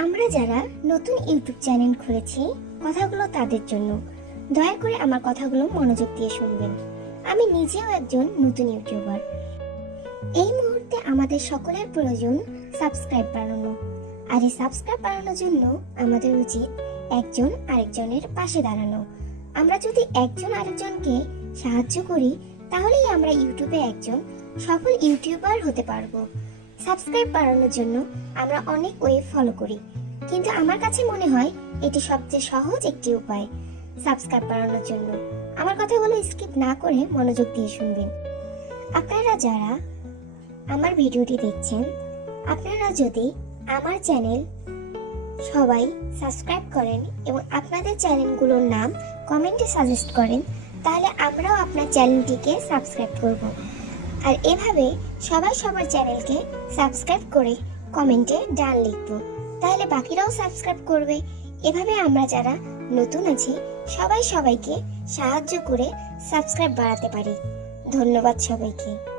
আমরা যারা নতুন ইউটিউব চ্যানেল খুলেছি, কথাগুলো তাদের জন্য। দয়া করে আমার কথাগুলো মনোযোগ দিয়ে শুনবেন। আমি নিজেও একজন নতুন ইউটিউবার। এই মুহূর্তে আমাদের সকলের প্রয়োজন সাবস্ক্রাইব বাড়ানো। আর এই সাবস্ক্রাইব বাড়ানোর জন্য আমাদের উচিত একজন আরেকজনের পাশে দাঁড়ানো। আমরা যদি একজন আরেকজনকে সাহায্য করি, তাহলেই আমরা ইউটিউবে একজন সফল ইউটিউবার হতে পারবো। সাবস্ক্রাইব বাড়ানোর জন্য আমরা অনেক ওয়ে ফলো করি, কিন্তু আমার কাছে মনে হয় এটি সবচেয়ে সহজ একটি উপায় সাবস্ক্রাইব বাড়ানোর জন্য। আমার কথাগুলো স্কিপ না করে মনোযোগ দিয়ে শুনবেন। আপনারা যারা আমার ভিডিওটি দেখছেন, আপনারা যদি আমার চ্যানেল সবাই সাবস্ক্রাইব করেন এবং আপনাদের চ্যানেলগুলোর নাম কমেন্টে সাজেস্ট করেন, তাহলে আমরাও আপনার চ্যানেলটিকে সাবস্ক্রাইব করব। আর এভাবে সবাই সবার চ্যানেলকে সাবস্ক্রাইব করে কমেন্টে ডান লিখব, তাহলে বাকিরাও সাবস্ক্রাইব করবে। এভাবে আমরা যারা নতুন আছি সবাই সবাইকে সাহায্য করে সাবস্ক্রাইব বাড়াতে পারি। ধন্যবাদ সবাইকে।